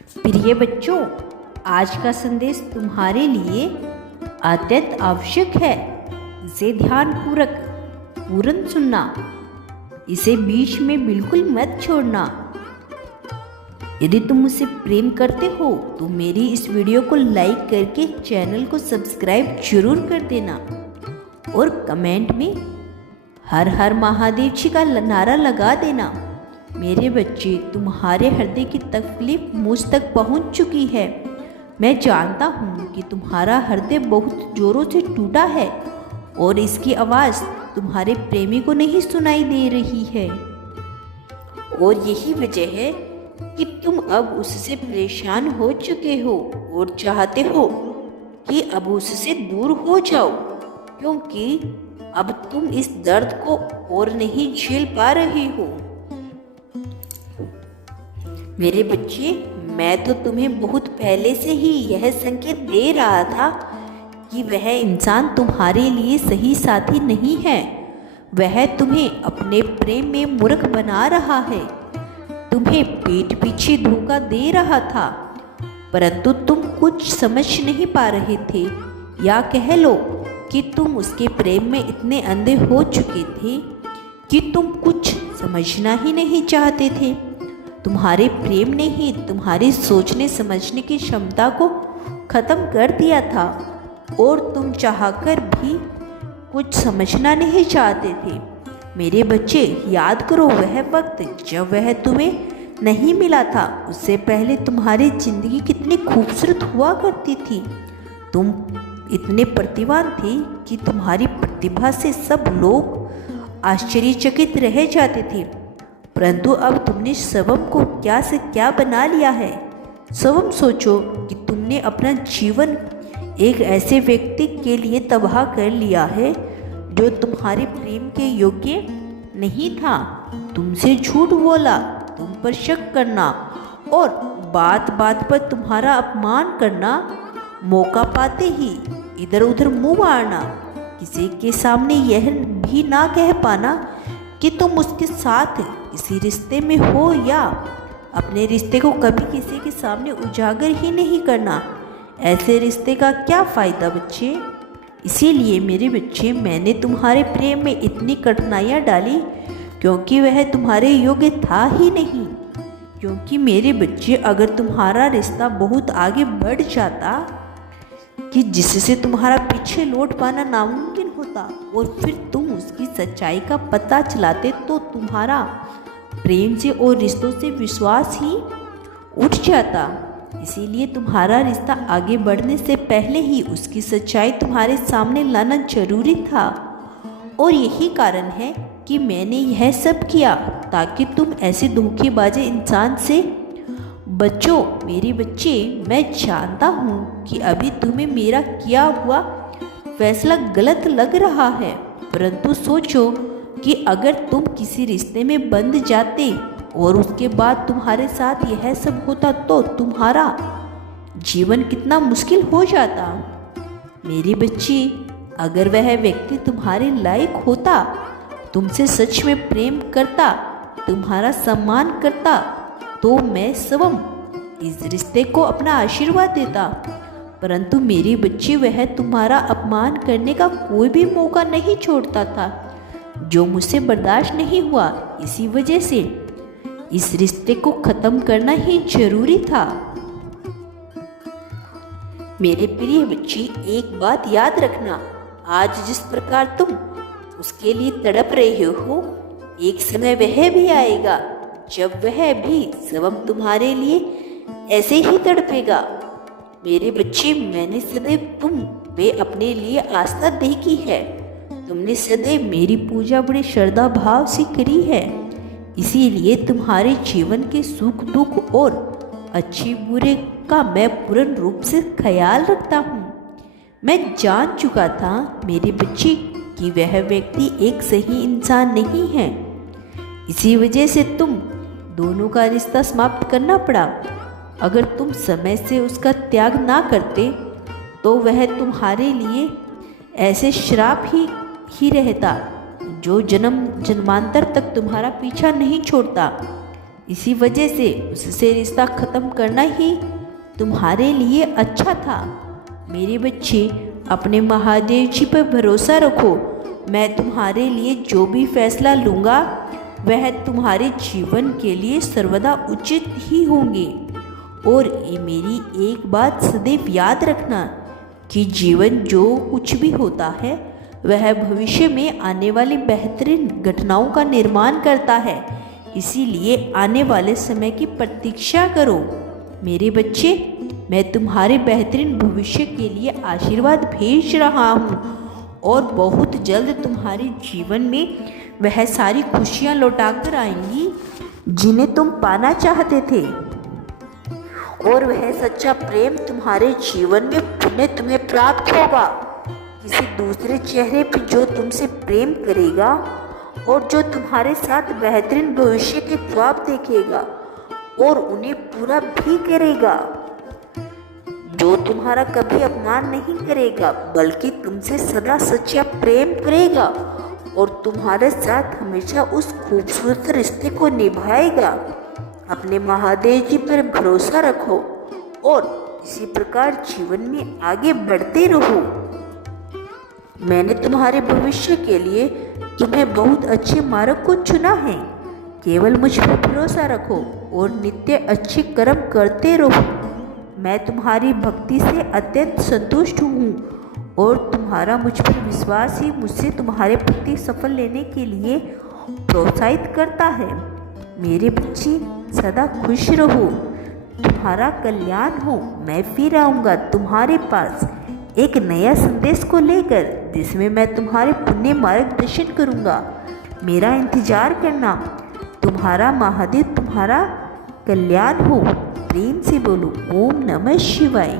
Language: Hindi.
प्रिय बच्चों, आज का संदेश तुम्हारे लिए अत्यंत आवश्यक है। इसे ध्यानपूर्वक पूर्ण सुनना, इसे बीच में बिल्कुल मत छोड़ना। यदि तुम मुझसे प्रेम करते हो तो मेरी इस वीडियो को लाइक करके चैनल को सब्सक्राइब जरूर कर देना और कमेंट में हर हर महादेव जी का नारा लगा देना। मेरे बच्चे, तुम्हारे हृदय की तकलीफ मुझ तक पहुंच चुकी है। मैं जानता हूं कि तुम्हारा हृदय बहुत जोरों से टूटा है और इसकी आवाज़ तुम्हारे प्रेमी को नहीं सुनाई दे रही है। और यही वजह है कि तुम अब उससे परेशान हो चुके हो और चाहते हो कि अब उससे दूर हो जाओ, क्योंकि अब तुम इस दर्द को और नहीं झेल पा रहे हो। मेरे बच्चे, मैं तो तुम्हें बहुत पहले से ही यह संकेत दे रहा था कि वह इंसान तुम्हारे लिए सही साथी नहीं है। वह तुम्हें अपने प्रेम में मूर्ख बना रहा है, तुम्हें पीठ पीछे धोखा दे रहा था, परंतु तुम कुछ समझ नहीं पा रहे थे, या कह लो कि तुम उसके प्रेम में इतने अंधे हो चुके थे कि तुम कुछ समझना ही नहीं चाहते थे। तुम्हारे प्रेम ने ही तुम्हारी सोचने समझने की क्षमता को खत्म कर दिया था और तुम चाहकर भी कुछ समझना नहीं चाहते थे। मेरे बच्चे, याद करो वह वक्त जब वह तुम्हें नहीं मिला था। उससे पहले तुम्हारी जिंदगी कितनी खूबसूरत हुआ करती थी। तुम इतने प्रतिभावान थे कि तुम्हारी प्रतिभा से सब लोग आश्चर्यचकित रह जाते थे, परंतु अब तुमने शिवम को क्या से क्या बना लिया है। शिवम, सोचो कि तुमने अपना जीवन एक ऐसे व्यक्ति के लिए तबाह कर लिया है जो तुम्हारे प्रेम के योग्य नहीं था। तुमसे झूठ बोला, तुम पर शक करना और बात बात पर तुम्हारा अपमान करना, मौका पाते ही इधर उधर मुंह मारना, किसी के सामने यह भी ना कह पाना कि तुम उसके साथ इसी रिश्ते में हो, या अपने रिश्ते को कभी किसी के सामने उजागर ही नहीं करना। ऐसे रिश्ते का क्या फ़ायदा बच्चे। इसीलिए मेरे बच्चे, मैंने तुम्हारे प्रेम में इतनी कठिनाइयाँ डाली क्योंकि वह तुम्हारे योग्य था ही नहीं। क्योंकि मेरे बच्चे, अगर तुम्हारा रिश्ता बहुत आगे बढ़ जाता कि जिससे तुम्हारा पीछे लौट पाना नामुमकिन होता और फिर तुम उसकी सच्चाई का पता चलाते, तो तुम्हारा प्रेम से और रिश्तों से विश्वास ही उठ जाता। इसीलिए तुम्हारा रिश्ता आगे बढ़ने से पहले ही उसकी सच्चाई तुम्हारे सामने लाना जरूरी था। और यही कारण है कि मैंने यह सब किया ताकि तुम ऐसे धोखेबाज इंसान से बचो। मेरे बच्चे, मैं जानता हूँ कि अभी तुम्हें मेरा किया हुआ फैसला गलत लग रहा है, परंतु सोचो कि अगर तुम किसी रिश्ते में बंध जाते और उसके बाद तुम्हारे साथ यह सब होता तो तुम्हारा जीवन कितना मुश्किल हो जाता। मेरी बच्ची, अगर वह व्यक्ति तुम्हारे लायक होता, तुमसे सच में प्रेम करता, तुम्हारा सम्मान करता, तो मैं शिवम इस रिश्ते को अपना आशीर्वाद देता। परंतु मेरी बच्ची, वह तुम्हारा अपमान करने का कोई भी मौका नहीं छोड़ता था, जो मुझसे बर्दाश्त नहीं हुआ। इसी वजह से इस रिश्ते को खत्म करना ही जरूरी था। मेरे प्रिय बच्ची, एक बात याद रखना, आज जिस प्रकार तुम उसके लिए तड़प रहे हो, एक समय वह भी आएगा जब वह भी शिवम तुम्हारे लिए ऐसे ही तड़पेगा। मेरे बच्चे, मैंने सदैव तुम वे अपने लिए आस्था देखी है। तुमने सदैव मेरी पूजा बड़े श्रद्धा भाव से करी है। इसीलिए तुम्हारे जीवन के सुख दुख और अच्छे बुरे का मैं पूर्ण रूप से ख्याल रखता हूँ। मैं जान चुका था मेरे बच्चे कि वह व्यक्ति एक सही इंसान नहीं है। इसी वजह से तुम दोनों का रिश्ता समाप्त करना पड़ा। अगर तुम समय से उसका त्याग ना करते तो वह तुम्हारे लिए ऐसे श्राप ही रहता जो जन्म जन्मांतर तक तुम्हारा पीछा नहीं छोड़ता। इसी वजह से उससे रिश्ता ख़त्म करना ही तुम्हारे लिए अच्छा था। मेरे बच्चे, अपने महादेव जी पर भरोसा रखो। मैं तुम्हारे लिए जो भी फैसला लूँगा वह तुम्हारे जीवन के लिए सर्वदा उचित ही होंगे। और ये मेरी एक बात सदैव याद रखना कि जीवन जो कुछ भी होता है वह भविष्य में आने वाली बेहतरीन घटनाओं का निर्माण करता है। इसीलिए आने वाले समय की प्रतीक्षा करो। मेरे बच्चे, मैं तुम्हारे बेहतरीन भविष्य के लिए आशीर्वाद भेज रहा हूँ और बहुत जल्द तुम्हारे जीवन में वह सारी खुशियाँ लौटाकर आएंगी जिन्हें तुम पाना चाहते थे। और वह सच्चा प्रेम तुम्हारे जीवन में पुनः तुम्हें प्राप्त होगा। किसी दूसरे चेहरे पर जो तुमसे प्रेम करेगा और जो तुम्हारे साथ बेहतरीन भविष्य के ख्वाब देखेगा और उन्हें पूरा भी करेगा, जो तुम्हारा कभी अपमान नहीं करेगा बल्कि तुमसे सदा सच्चा प्रेम करेगा और तुम्हारे साथ हमेशा उस खूबसूरत रिश्ते को निभाएगा। अपने महादेव जी पर भरोसा रखो और इसी प्रकार जीवन में आगे बढ़ते रहो। मैंने तुम्हारे भविष्य के लिए तुम्हें बहुत अच्छे मार्ग को चुना है। केवल मुझ पर भरोसा रखो और नित्य अच्छे कर्म करते रहो। मैं तुम्हारी भक्ति से अत्यंत संतुष्ट हूँ और तुम्हारा मुझ पर विश्वास ही मुझसे तुम्हारे प्रति सफल लेने के लिए प्रोत्साहित करता है। मेरे बच्चे, सदा खुश रहो, तुम्हारा कल्याण हो। मैं फिर आऊँगा तुम्हारे पास एक नया संदेश को लेकर, जिसमें मैं तुम्हारे पुण्य मार्गदर्शन करूँगा। मेरा इंतजार करना। तुम्हारा महादेव तुम्हारा कल्याण हो। प्रेम से बोलो ओम नमः शिवाय।